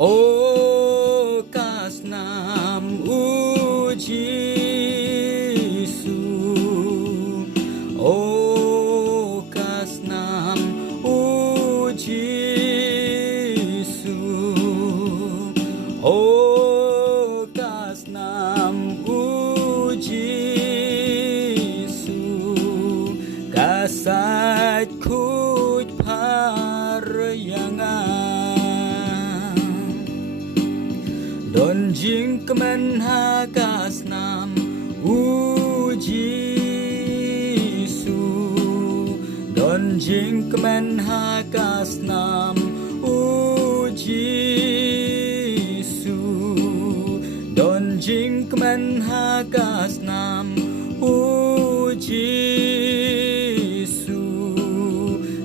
O kasnam Jesu, O kasnam Jesu, O kasnam Jesu, kasat kuj paryangan Don jing kemen hakas nam Jesu, Don jing kemen hakas nam Jesu, Don jing kemen hakas nam Jesu,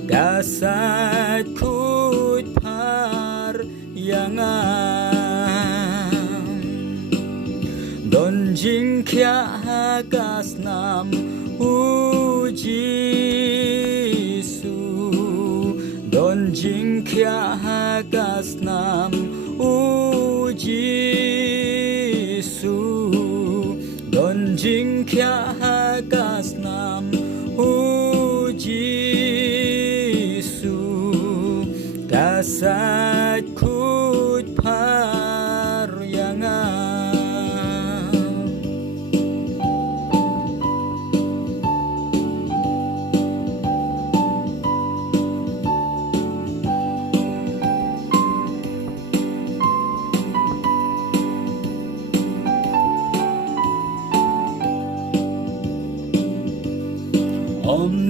kasat kuj paryangan Don jing kya hakas nam Jesu, Don jing kya hakas nam Jesu, Don jing kya hakas nam Jesu, kasat kuj paryangan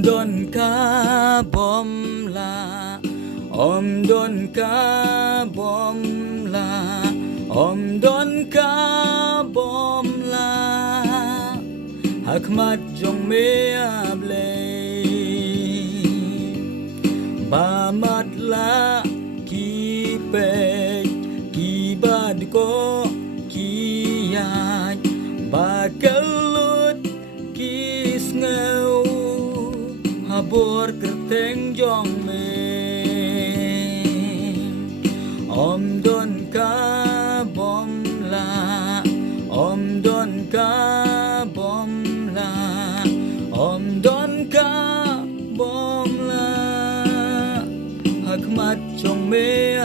Don ka bom la, don ka bom la, don ka bom la, hakmat jong me able, ba mat la ki pe ki bad ko ki ya, ba kalut ki snau. Habor kerteng jong me don ka bom la don ka bom la don ka bom la hakmat jong me